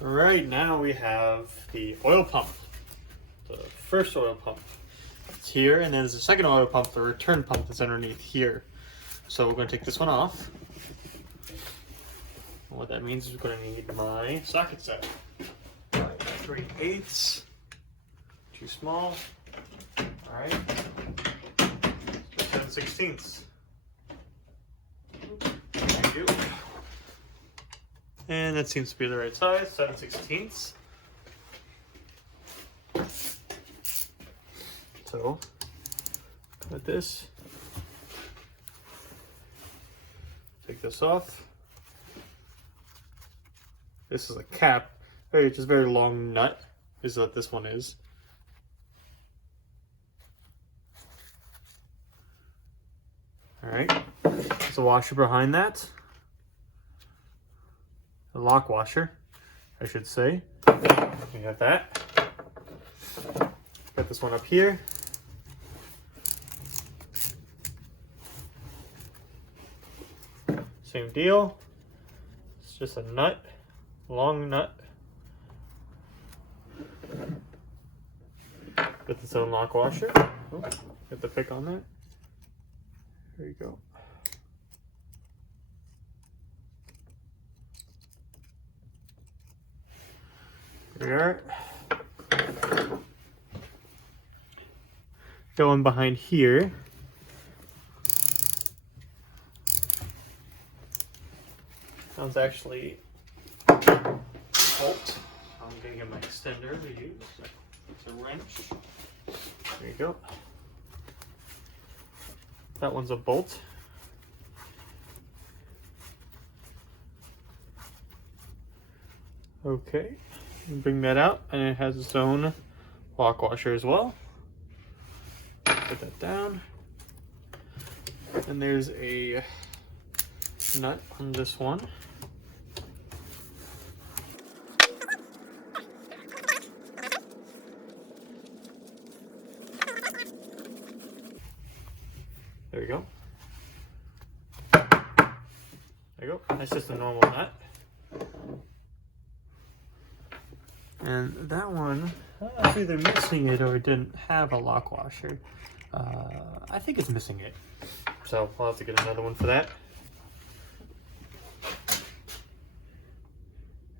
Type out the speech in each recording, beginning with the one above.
Right now we have the oil pump, the first oil pump. It's here, and then there's a second oil pump, the return pump that's underneath here. So we're going to take this one off. And what that means is we're going to need my socket set. 3/8, too small. All right, 7/16. There you go. And that seems to be the right size, 7/16. So, with this, take this off. This is a cap, just very long nut is what this one is. All right, there's a washer behind that. A lock washer, I should say. We have that. Got this one up here. Same deal. It's just a nut, long nut, with its own lock washer. Oh, get the pick on that. There you go. There we are. Going behind here. Sounds actually bolt. I'm gonna get my extender to use. It's a wrench. There you go. That one's a bolt. Okay, bring that out, and it has its own lock washer as well. Put that down. And there's a nut on this one. There you go. There you go. That's just a normal nut. And that one, it's either missing it or it didn't have a lock washer. I think it's missing it. So I'll have to get another one for that.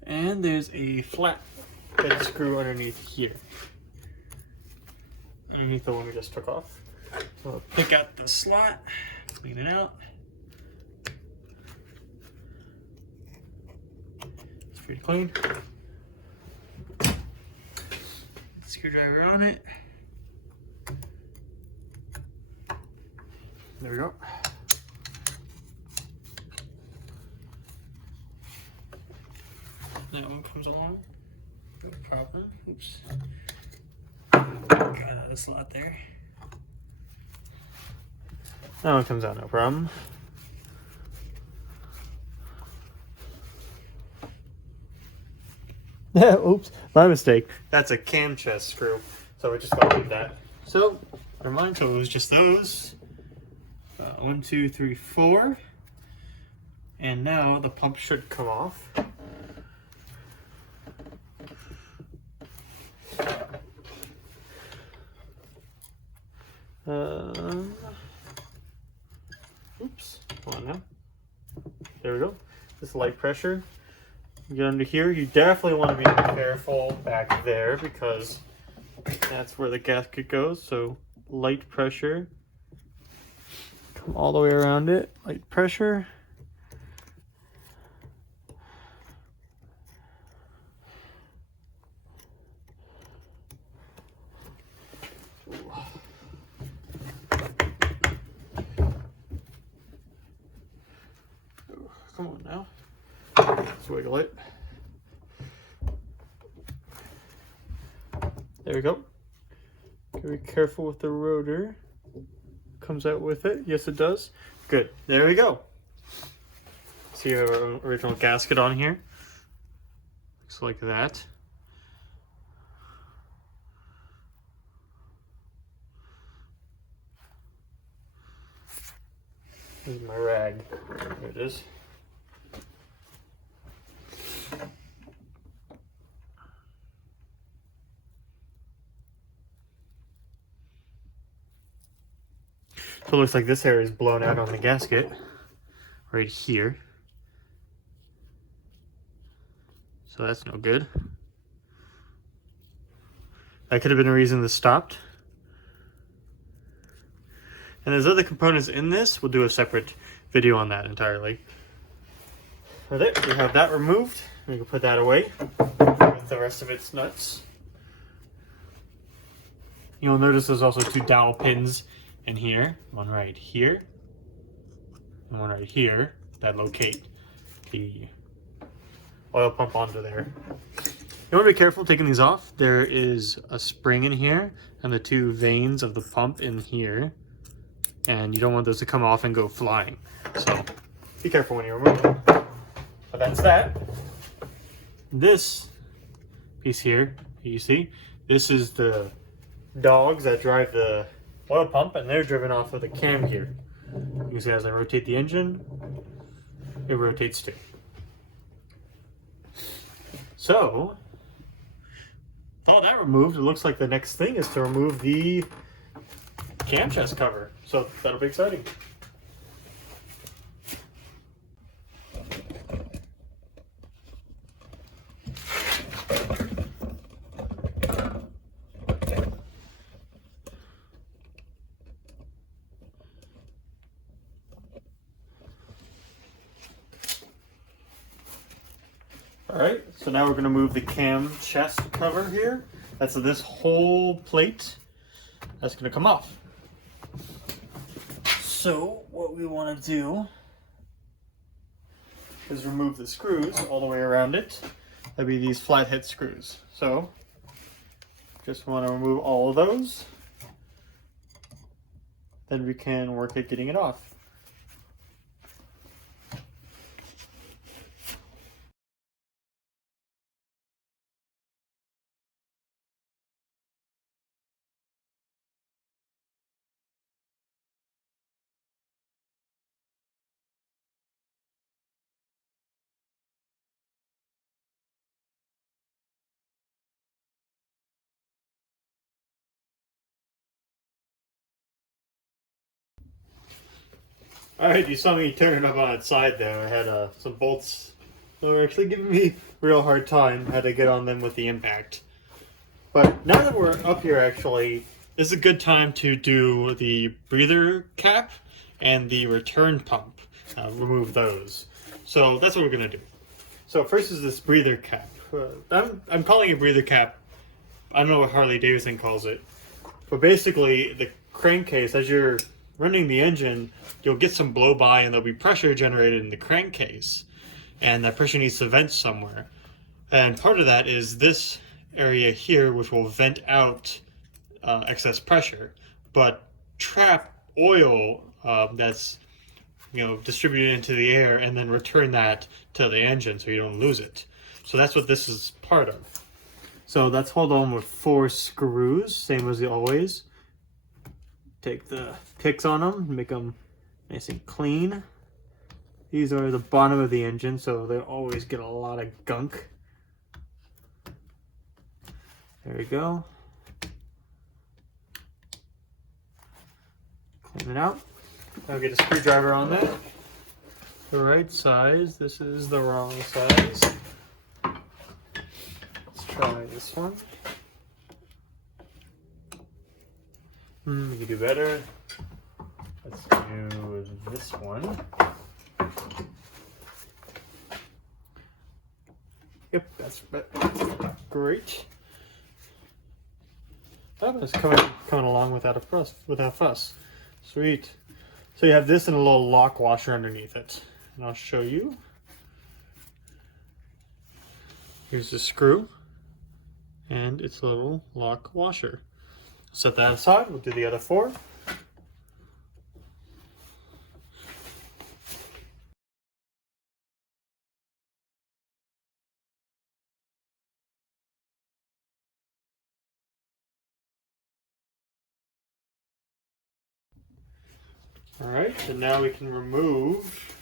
And there's a flat head screw underneath here. Underneath the one we just took off. So I'll pick out the slot, clean it out. It's pretty clean. Screwdriver on it. There we go. That one comes along. No problem. Oops. Got out of the slot there. That one comes out, no problem. Oops, my mistake. That's a Camchest screw. So we're just gonna leave that. So, never mind, so it was just those. 1, 2, 3, 4. And now the pump should come off. Oops, come on now. There we go. This light pressure. You get under here. You definitely want to be careful back there because that's where the gasket goes. So light pressure. Come all the way around it. Light pressure. Come on now. Let's wiggle it. There we go. Be careful with the rotor. Comes out with it. Yes, it does. Good. There we go. See our original gasket on here. Looks like that. This is my rag. There it is. So it looks like this area is blown out on the gasket right here. So that's no good. That could have been a reason this stopped. And there's other components in this. We'll do a separate video on that entirely. With it, we have that removed. We can put that away with the rest of its nuts. You'll notice there's also 2 dowel pins in here. One right here and one right here that locate the oil pump onto there. You want to be careful taking these off. There is a spring in here and the 2 vanes of the pump in here. And you don't want those to come off and go flying. So be careful when you remove them. But that's that. This piece here, you see, this is the dogs that drive the oil pump, and they're driven off of the cam here. You can see as I rotate the engine, it rotates too. So, with all that removed, it looks like the next thing is to remove the camshaft cover. So that'll be exciting. Alright, so now we're going to move the camshaft cover here. That's this whole plate that's going to come off. So what we want to do is remove the screws all the way around it. That'd be these flathead screws. So just want to remove all of those. Then we can work at getting it off. Alright, you saw me turn it up on its side there. I had some bolts that were actually giving me a real hard time. Had to get on them with the impact. But now that we're up here, actually, this is a good time to do the breather cap and the return pump. Remove those. So that's what we're going to do. So first is this breather cap. I'm calling it breather cap. I don't know what Harley Davidson calls it. But basically, the crankcase, as you're running the engine, you'll get some blow by and there'll be pressure generated in the crankcase. And that pressure needs to vent somewhere. And part of that is this area here, which will vent out excess pressure, but trap oil that's distributed into the air and then return that to the engine so you don't lose it. So that's what this is part of. So that's held on with 4 screws, same as always. Take the picks on them, make them nice and clean. These are the bottom of the engine, so they always get a lot of gunk. There we go. Clean it out. I'll get a screwdriver on that. The right size. This is the wrong size. Let's try this one. We can do better. Let's do this one. Yep, that's great. Oh, it's coming along without a fuss. Sweet. So you have this and a little lock washer underneath it. And I'll show you. Here's the screw. And it's a little lock washer. Set that aside. We'll do the other 4. Alright, and now we can remove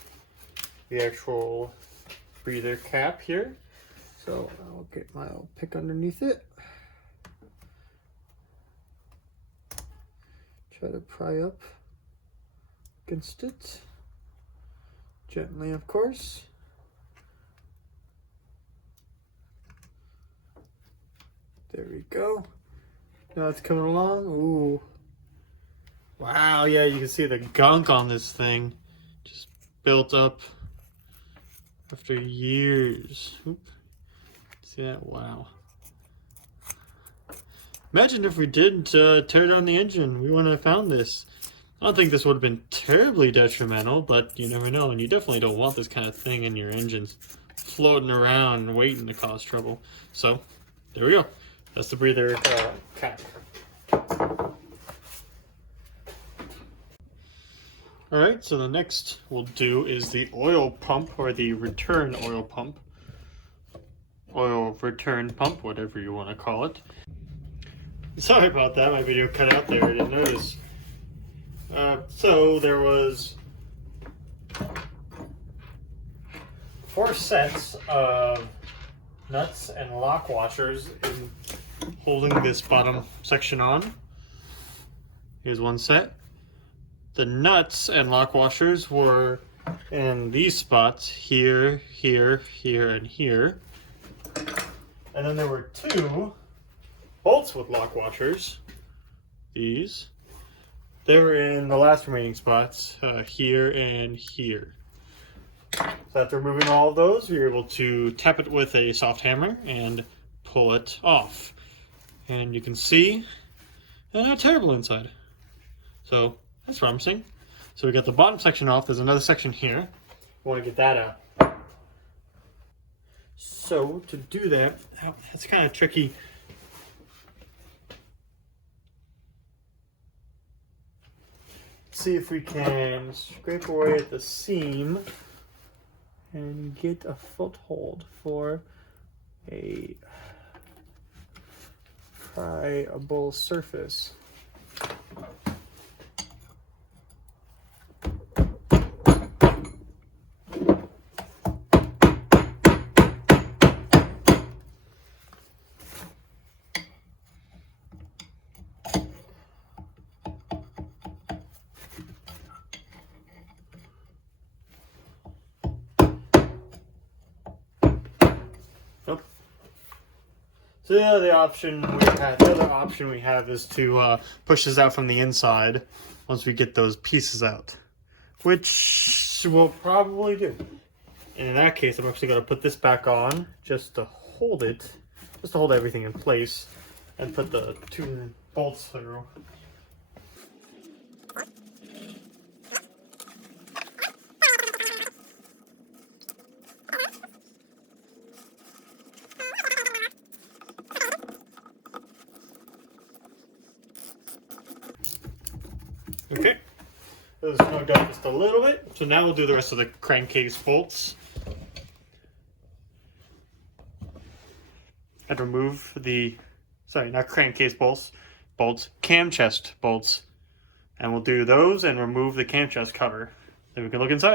the actual breather cap here. So I'll get my old pick underneath it. Try to pry up against it. Gently, of course. There we go. Now it's coming along. Ooh. Wow, yeah, you can see the gunk on this thing. Just built up after years. Oop. See that? Wow. Imagine if we didn't tear down the engine. We wouldn't have found this. I don't think this would have been terribly detrimental, but you never know. And you definitely don't want this kind of thing in your engines floating around waiting to cause trouble. So, there we go. That's the breather cap. Alright, so the next we'll do is the oil pump, or the return oil pump. Oil return pump, whatever you want to call it. Sorry about that, my video cut out there, I didn't notice. So there was 4 sets of nuts and lock washers in holding this bottom section on. Here's one set. The nuts and lock washers were in these spots, here, here, here, and here. And then there were 2 bolts with lock washers. These. They were in the last remaining spots, here and here. So after removing all of those, we were able to tap it with a soft hammer and pull it off. And you can see they're not terrible inside. So that's promising. So we got the bottom section off. There's another section here. We want to get that out. So to do that, that's kind of tricky. See if we can scrape away at the seam and get a foothold for a friable surface. So the other option we have is to push this out from the inside once we get those pieces out, which we'll probably do. And in that case, I'm actually going to put this back on just to hold it, just to hold everything in place, and put the 2 bolts through. Okay, there's no doubt just a little bit. So now we'll do the rest of the crankcase bolts. And remove the, sorry, not crankcase bolts, camchest bolts. And we'll do those and remove the camchest cover. Then we can look inside.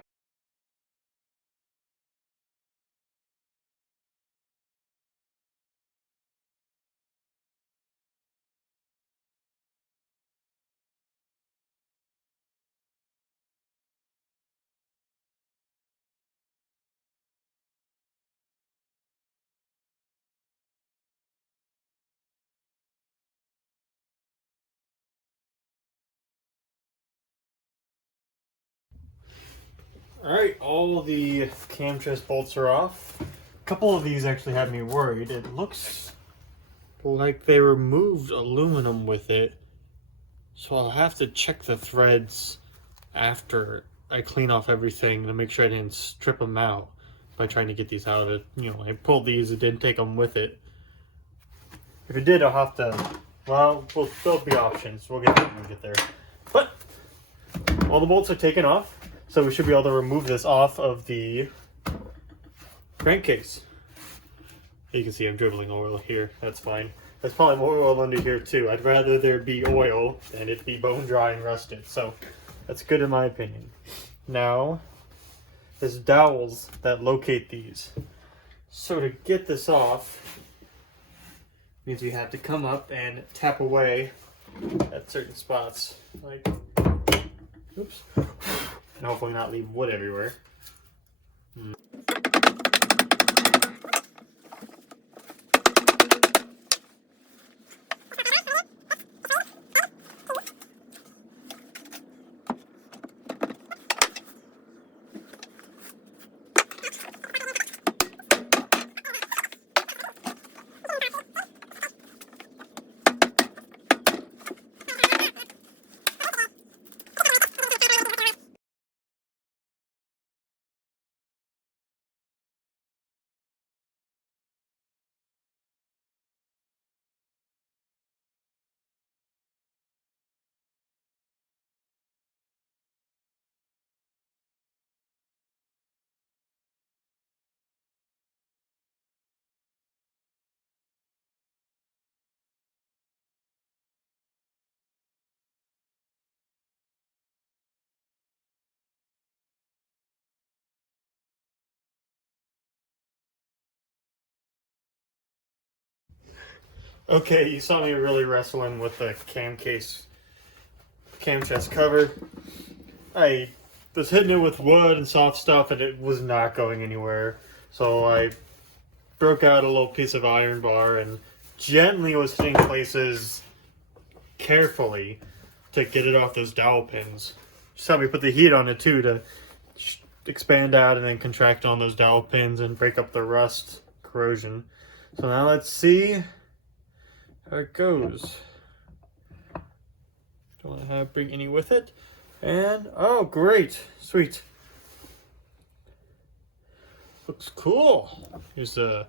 Alright, all the camchest bolts are off. A couple of these actually had me worried. It looks like they removed aluminum with it. So I'll have to check the threads after I clean off everything to make sure I didn't strip them out by trying to get these out. I pulled these, it didn't take them with it. If it did, I'll have to, well, there'll be options. We'll get there when we get there. But all the bolts are taken off. So we should be able to remove this off of the crankcase. You can see I'm dribbling oil here. That's fine. There's probably more oil under here too. I'd rather there be oil than it be bone dry and rusted. So that's good in my opinion. Now, there's dowels that locate these. So to get this off, means we have to come up and tap away at certain spots. Like Oops. And hopefully not leave wood everywhere. Okay, you saw me really wrestling with the Camchest cover. I was hitting it with wood and soft stuff and it was not going anywhere. So I broke out a little piece of iron bar and gently was hitting places carefully to get it off those dowel pins. Just how we put the heat on it too to expand out and then contract on those dowel pins and break up the rust corrosion. So now let's see how it goes. Don't want to bring any with it. And, oh great, sweet. Looks cool. Here's the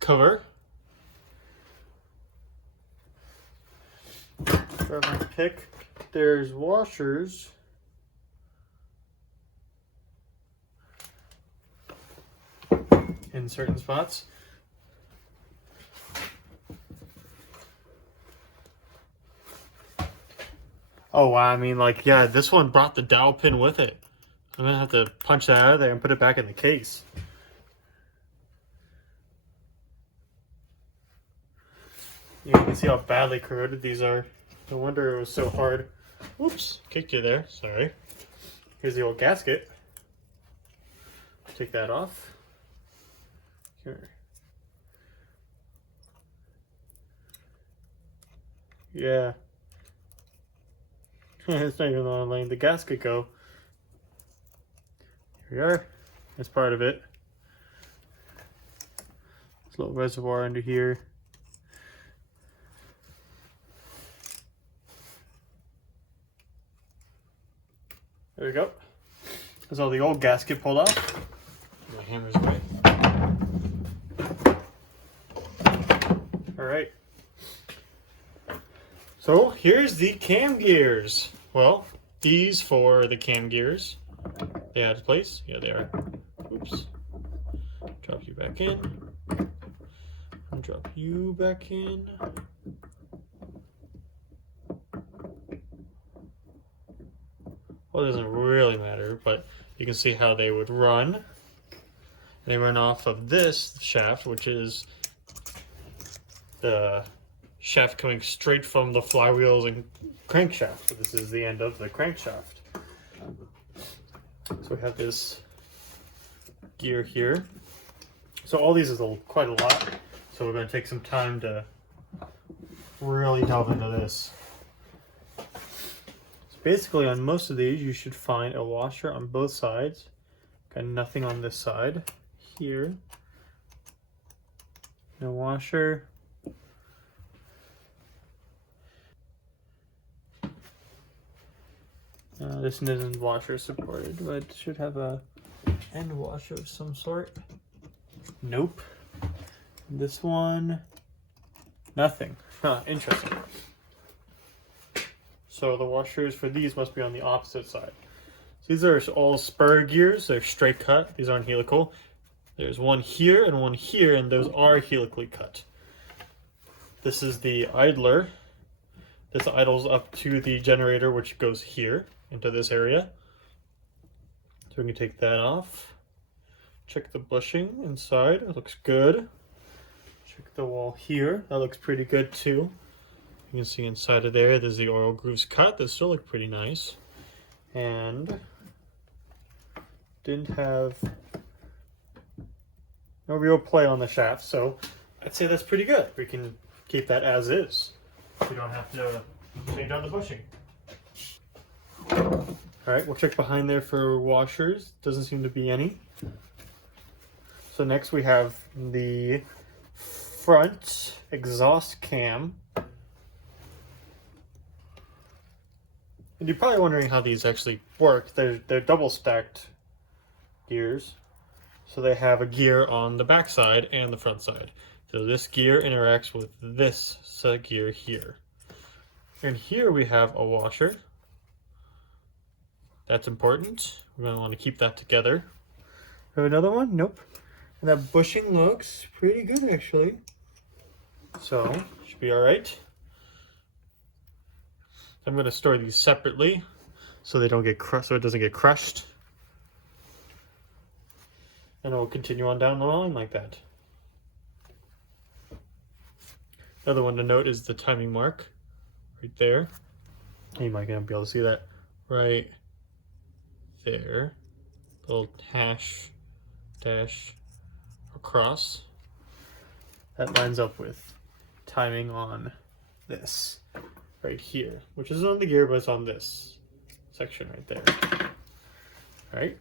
cover. Grab my pick. There's washers. In certain spots. Oh wow, I mean, like, yeah, this one brought the dowel pin with it. I'm gonna have to punch that out of there and put it back in the case. You can see how badly corroded these are. No wonder it was so hard. Oops, kicked you there, sorry. Here's the old gasket. Take that off. Here. Yeah. It's not even letting the gasket go. Here we are. That's part of it. This little reservoir under here. There we go. There's all the old gasket pulled off. My hammer's away. Alright. So here's the cam gears. Well, these for the cam gears. They out of place. Yeah, they are. Oops. Drop you back in. And drop you back in. Well, it doesn't really matter, but you can see how they would run. They run off of this shaft, which is the shaft coming straight from the flywheels and crankshaft. So this is the end of the crankshaft. So we have this gear here. So all these is quite a lot. So we're going to take some time to really delve into this. So basically on most of these you should find a washer on both sides. Got nothing on this side. Here. No washer. This one isn't washer supported, but it should have a end washer of some sort. Nope. This one, nothing. Huh, interesting. So the washers for these must be on the opposite side. So these are all spur gears. They're straight cut. These aren't helical. There's one here and one here, and those are helically cut. This is the idler. This idles up to the generator, which goes here into this area. So we can take that off. Check the bushing inside. It looks good. Check the wall here. That looks pretty good too. You can see inside of there, there's the oil grooves cut. That still look pretty nice. and didn't have no real play on the shaft, so I'd say that's pretty good. We can keep that as is. We don't have to change out the bushing. Alright, we'll check behind there for washers. Doesn't seem to be any. So next we have the front exhaust cam. And you're probably wondering how these actually work. They're double stacked gears. So they have a gear on the back side and the front side. So this gear interacts with this set gear here. And here we have a washer. That's important. We're going to want to keep that together. Have another one? Nope. And that bushing looks pretty good actually. So, should be alright. I'm going to store these separately so they don't get crushed, so it doesn't get crushed. And it'll continue on down the line like that. Another one to note is the timing mark right there. You might not be able to see that right there. Little dash across. That lines up with timing on this right here, which is on the gear, but it's on this section right there. All right.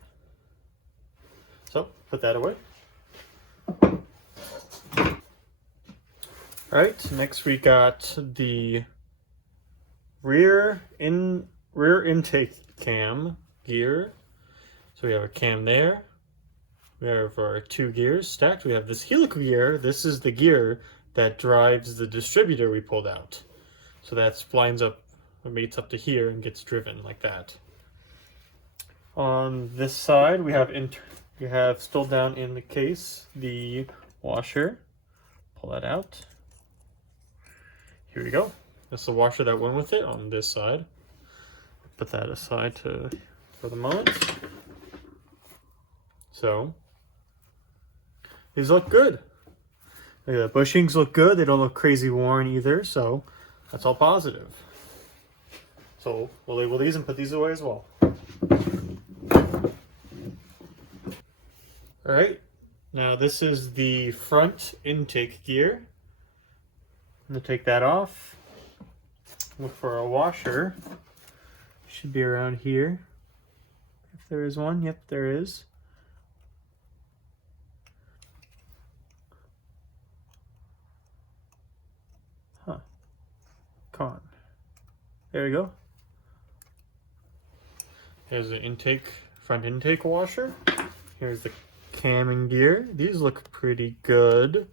So put that away. All right. Next we got the rear intake cam gear. So we have a cam there. We have our two gears stacked. We have this helical gear. This is the gear that drives the distributor we pulled out. So that lines up, mates up to here and gets driven like that. On this side, we have still down in the case the washer. Pull that out. Here we go. That's the washer that went with it on this side. Put that aside for the moment. So these look good. The bushings look good. They don't look crazy worn either. So that's all positive. So we'll label these and put these away as well. All right. Now this is the front intake gear. I'm going to take that off. Look for a washer. Should be around here. If there is one. Yep, there is. Huh. Come on. There we go. Here's the front intake washer. Here's the cam and gear. These look pretty good.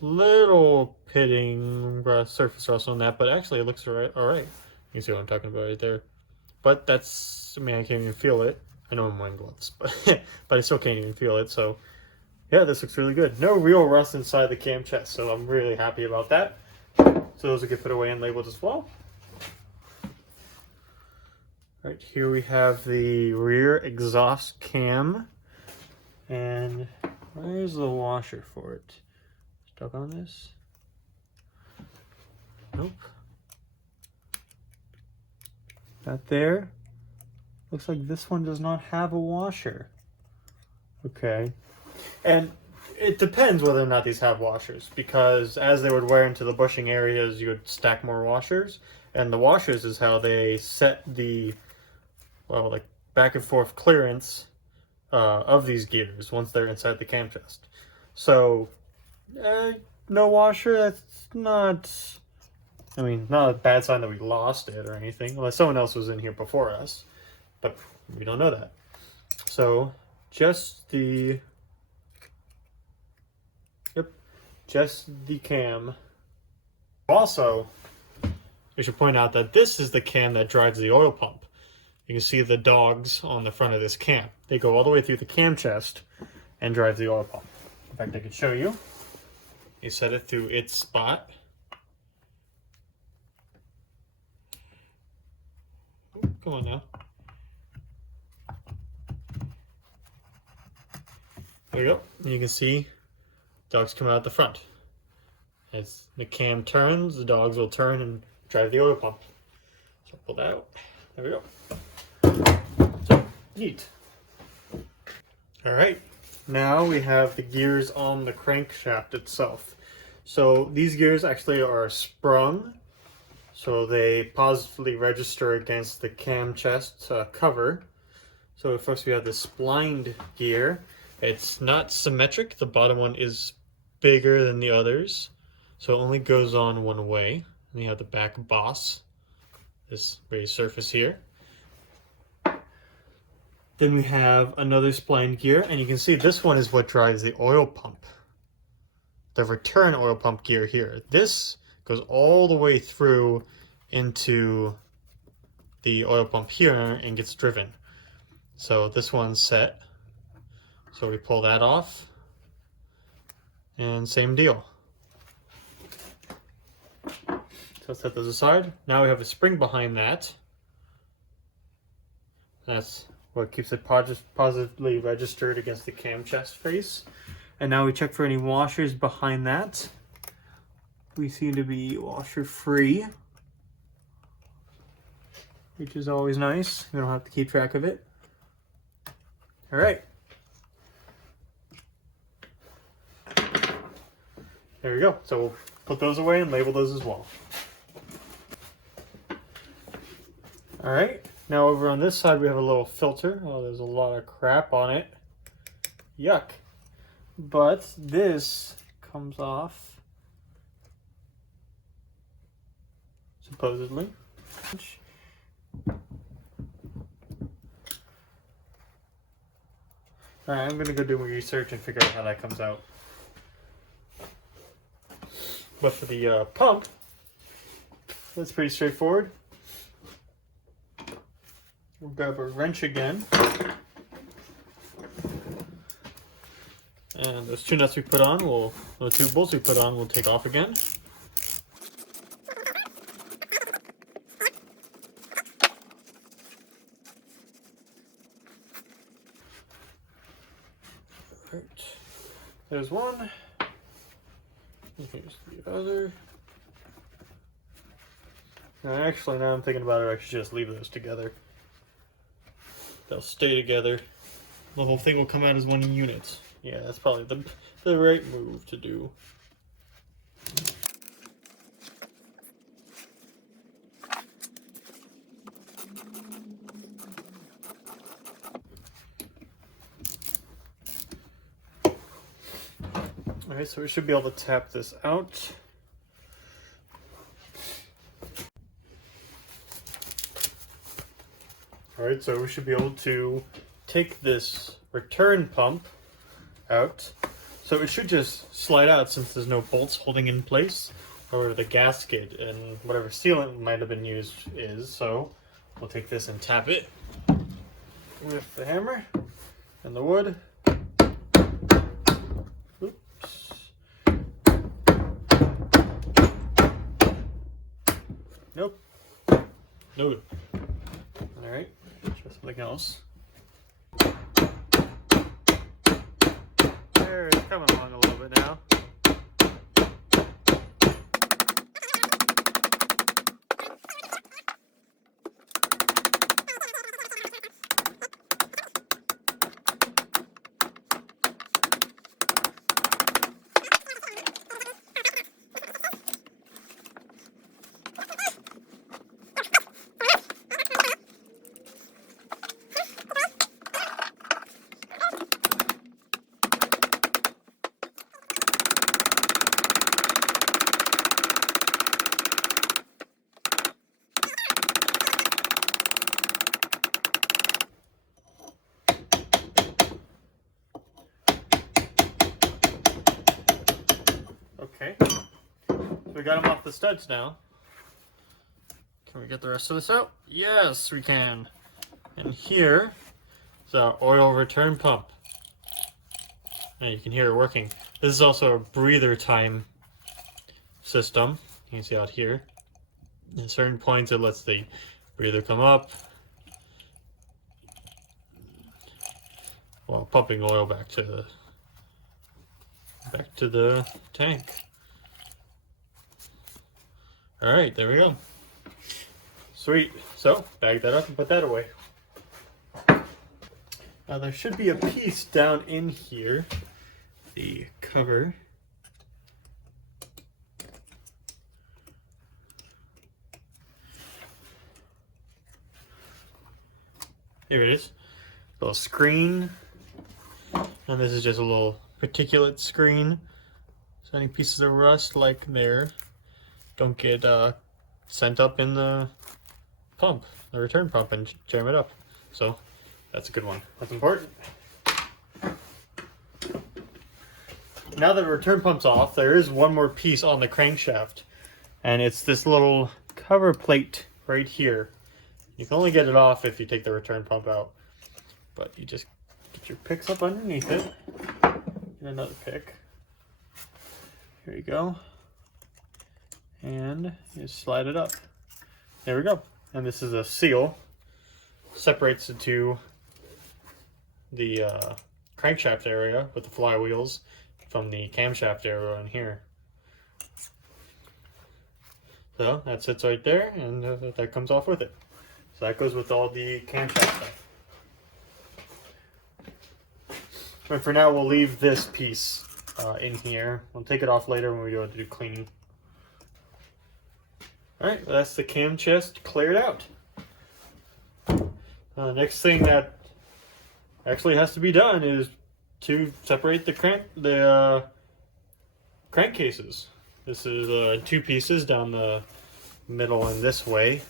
Little pitting surface rust on that, but actually it looks all right. You can see what I'm talking about right there. But that's, I mean, I can't even feel it. I know I'm wearing gloves, but I still can't even feel it. So yeah, this looks really good. No real rust inside the cam chest, so I'm really happy about that. So those will get put away and labeled as well. Right here we have the rear exhaust cam. And where's the washer for it? Stuck on this? Nope. Not there. Looks like this one does not have a washer. Okay. And it depends whether or not these have washers, because as they would wear into the bushing areas, you would stack more washers. And the washers is how they set the, well, like back and forth clearance of these gears once they're inside the cam chest. So no washer, that's not, I mean, not a bad sign that we lost it or anything, unless someone else was in here before us, but we don't know that. So just the cam. Also, we should point out that this is the cam that drives the oil pump. You can see the dogs on the front of this cam. They go all the way through the cam chest and drive the oil pump. In fact, I can show you. You set it through its spot. Come on now. There you go. And you can see dogs come out the front. As the cam turns, the dogs will turn and drive the oil pump. So pull that out. There we go. So neat. All right. Now we have the gears on the crankshaft itself. So these gears actually are sprung, so they positively register against the Camchest cover. So first we have the splined gear. It's not symmetric. The bottom one is bigger than the others, so it only goes on one way. And you have the back boss, this raised surface here. Then we have another splined gear, and you can see this one is what drives the oil pump. The return oil pump gear here. This goes all the way through into the oil pump here and gets driven. So this one's set. So we pull that off, and same deal. So set those aside. Now we have a spring behind that. That's what keeps it positively registered against the Camchest face. And now we check for any washers behind that. We seem to be washer free, which is always nice. We don't have to keep track of it. All right. There we go. So we'll put those away and label those as well. All right. Now over on this side we have a little filter. Oh, there's a lot of crap on it. Yuck. But this comes off, supposedly. Alright, I'm gonna go do my research and figure out how that comes out. But for the pump, that's pretty straightforward. We'll grab a wrench again. And those two nuts we put on, the two bolts we put on, we'll take off again. Right. There's one. Here's the other. Actually, now I'm thinking about it, I should just leave those together. They'll stay together. The whole thing will come out as one unit. Yeah, that's probably the right move to do. Alright, so we should be able to tap this out. Alright, so we should be able to take this return pump out. So it should just slide out since there's no bolts holding in place, or the gasket and whatever sealant might have been used is. So we'll take this and tap it with the hammer and the wood. Oops. Nope. No. Alright, try something else. There, it's coming along a little bit now. Okay, so we got them off the studs now. Can we get the rest of this out? Yes, we can. And here is our oil return pump. And you can hear it working. This is also a breather time system. You can see out here. At certain points it lets the breather come up while pumping oil back to the tank. Alright, there we go. Sweet. So, bag that up and put that away. Now there should be a piece down in here. The cover. Here it is. Little screen. And this is just a little particulate screen. So any pieces of rust like there don't get sent up in the pump, the return pump, and jam it up. So that's a good one. That's important. Now that the return pump's off, there is one more piece on the crankshaft, and it's this little cover plate right here. You can only get it off if you take the return pump out, but you just get your picks up underneath it. Get another pick. Here you go. And you slide it up. There we go. And this is a seal. Separates the two, the crankshaft area with the flywheels from the camshaft area in here. So that sits right there, and that comes off with it. So that goes with all the camshaft stuff. But for now, we'll leave this piece in here. We'll take it off later when we go to do cleaning. Alright, well, that's the cam chest cleared out. The next thing that actually has to be done is to separate the crankcases. This is two pieces down the middle and this way.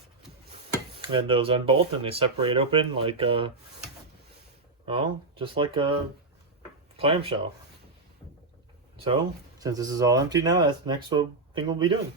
And those unbolt and they separate open like a, well, just like a clamshell. So, since this is all empty now, that's the next thing we'll be doing.